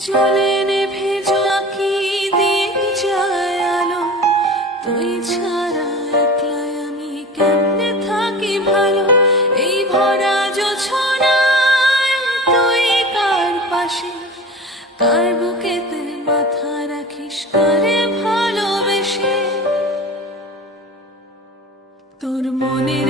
জলে নেভে আঁকি দিয়ে যায় আলো, তুই ছাড়া একলাই আমি কেমনে থাকি ভালো। এই ভরা জোছনায় তুই কার পাশে, কার বুকেতে মাথা রাখিস, কারে ভালোবেসে। তোর মনের